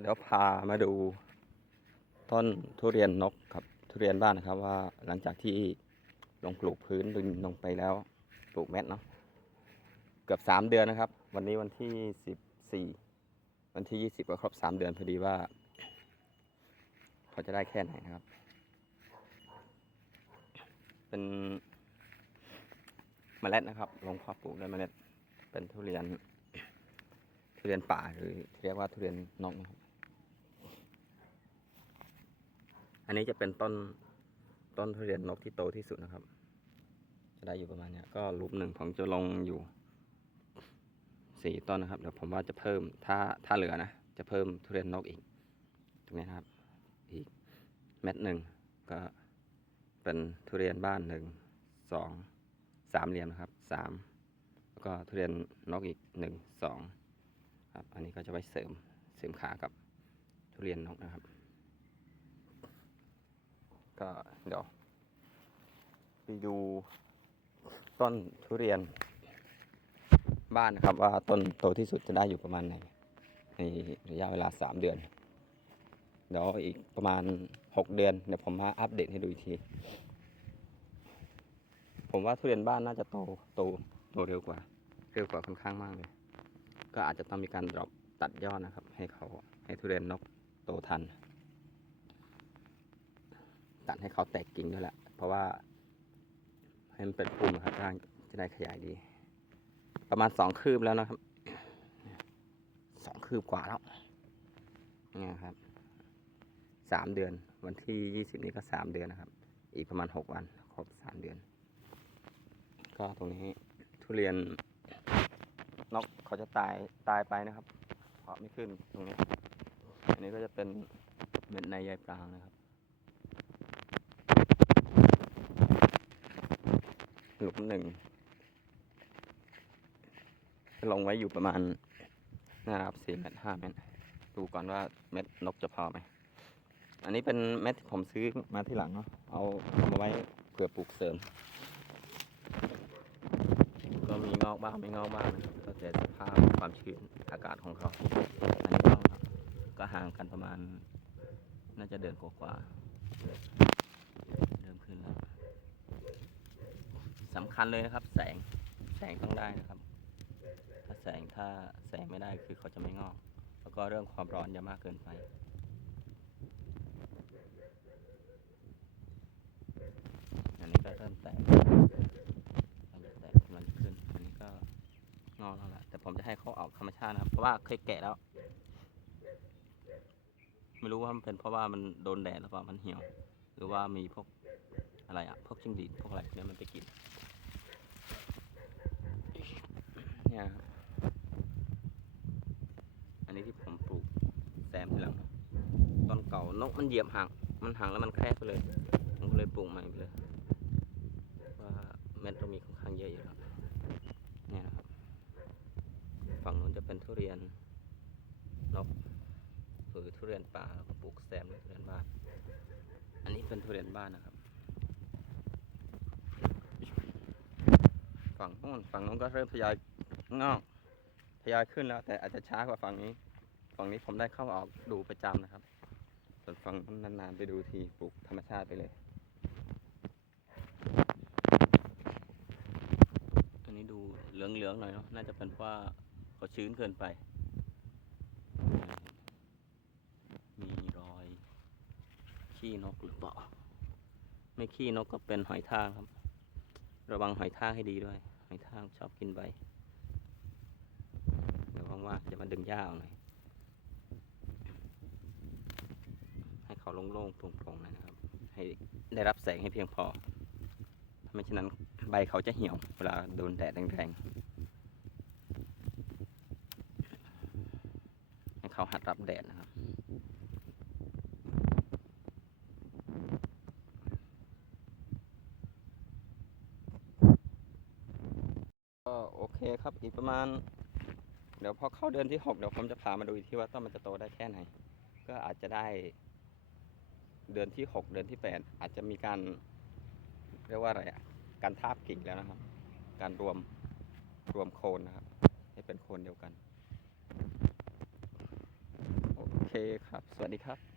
เดี๋ยวพามาดูต้นทุเรียนนกครับทุเรียนบ้านนะครับว่าหลังจากที่ลงปลูกพื้นดินลงไปแล้ว ปลูกเม็ดเนาะเกือบสามเดือนนะครับ วันนี้วันที่สิบสี่วันที่ยี่สิบก็ครบสามเดือนพอดีว่าเขาจะได้แค่ไหนนะครับ เป็นเมล็ดนะครับ ลงเพาะปลูกด้วยเมล็ดเป็นทุเรียน ทุเรียนป่าหรือเรียกว่าทุเรียนนกนะครับ อันนี้จะเป็นต้นต้นทุเรียนนกที่โตที่สุดนะครับ จะได้อยู่ประมาณเนี้ยก็รูปหนึ่งผมจะลงอยู่สี่ต้นนะครับเดี๋ยวผมว่าจะเพิ่มถ้าถ้าเหลือนะจะเพิ่มทุเรียนนกอีกตรงนี้นะครับ อีกเม็ดหนึ่งก็เป็นทุเรียนบ้านหนึ่งสองสามเหลี่ยมนะครับสามแล้วก็ทุเรียนนกอีกหนึ่งสอง ครับอันนี้ก็จะไว้เสริมเสริมขากับทุเรียนนกนะครับ ก็เดี๋ยวไปดูต้นทุเรียน บ้านนะครับว่าต้นโตที่สุดจะได้อยู่ประมาณไหนในระยะเวลาสามเดือน เดี๋ยวอีกประมาณหกเดือนเดี๋ยวผมมาอัปเดตให้ดูอีกที ผมว่าทุเรียนบ้านน่าจะโตโตโตเร็วกว่า เร็วกว่าค่อนข้างมากเลย ก็อาจจะต้องมีการดรอปตัดยอดนะครับ ให้เขาให้ทุเรียนนกโตทัน ตัดให้เขาแตกกิ่งด้วยแหละ เพราะว่าให้มันเป็นปุ่มครับร่างจะได้ขยายดี ประมาณสองคืบแล้วนะครับสองคืบกว่าแล้วเนี่ยครับสามเดือน วันที่ยี่สิบนี้ก็สามเดือนนะครับ อีกประมาณหกวันครบสามเดือน ก็ตรงนี้ทุเรียน นกเขาจะตายตายไปนะครับเพราะไม่ขึ้นตรงนี้ อันนี้ก็จะเป็นเม็ดในใยปรางนะครับหลุมหนึ่งลงไว้อยู่ประมาณนะครับสี่เมตรห้าเมตรดูก่อนว่าเม็ดนกจะพอไหม อันนี้เป็นเม็ดที่ผมซื้อมาที่หลังเนาะ เอาเอามาไว้เผื่อปลูกเสริม ก็มีงอกบ้างไม่งอกบ้างนะครับ แต่สภาพความชื้นอากาศของเขาอันนี้ก็ก็ห่างกันประมาณ น่าจะเดินกว่าๆเริ่มขึ้นแล้วสำคัญเลยนะครับ แสงแสงต้องได้นะครับ ถ้าแสงถ้าแสงไม่ได้คือเขาจะไม่งอก แล้วก็เรื่องความร้อนอย่ามากเกินไป อันนี้ก็เริ่มแตก เริ่มแตกกำลังจะขึ้น อันนี้ก็งอกแล้วแหละแต่ ผมจะให้เขาออกธรรมชาตินะครับ เพราะว่าเคยแกะแล้ว ไม่รู้ว่ามันเป็นเพราะว่ามันโดนแดดหรือเปล่ามันเหี่ยว หรือว่ามีพวกอะไรอะพวกจิ้งหรีดพวกอะไรพวกเนี้ยมันไปกินเนี่ยครับอันนี้ที่ผมปลูกแซมทีหลังเนอนเก่านกมันเหยียบหางมันหางแล้วมันแคบไปเลยผมก็เลยปลูกใหม่ไปเลยว่าเม็ดเรามีค่อนข้างเยอะอยู่แล้วเนี่ยนะครับ ฝั่งนู้นจะเป็นทุเรียนนกหรือทุเรียนป่าแล้วก็ปลูกแซมทุเรียนบ้าน อันนี้เป็นทุเรียนบ้านนะครับ ฝั่งนู้นฝั่งนู้นก็เริ่มทยอยงอกทยอยขึ้นแล้ว แต่อาจจะช้ากว่าฝั่งนี้ ฝั่งนี้ผมได้เข้าออกดูประจำนะครับ ส่วนฝั่งนู้นนานๆไปดูทีปลูกธรรมชาติไปเลยอันนี้ดูเหลืองๆหน่อยเนาะน่าจะเป็นว่า เขาชื้นเกินไป มีรอยขี้นกหรือเปล่า ไม่ขี้นกก็เป็นหอยทากครับ ระวังหอยทากให้ดีด้วย หอยทากชอบกินใบ เดี๋ยวว่างๆจะมาดึงหญ้าเอาหน่อย ให้เขาโล่งๆโปร่งๆหน่อยนะครับ ให้ได้รับแสงให้เพียงพอ ไม่ฉะนั้นใบเขาจะเหี่ยวเวลาโดนแดดแรงๆ ให้ เขาหัดรับแดดนะครับ ก็โอเคครับอีกประมาณ เดี๋ยวพอเข้าเดือนที่หกเดี๋ยวผมจะพามาดูอีกทีว่าต้นมันจะโตได้แค่ไหน ก็อาจจะได้เดือนที่หกเดือนที่แปดอาจจะมีการ เรียกว่าอะไรอะ การทาบกิ่งแล้วนะครับ การรวมรวมโคนนะครับ ให้เป็นโคนเดียวกัน โอเค ครับ สวัสดีครับ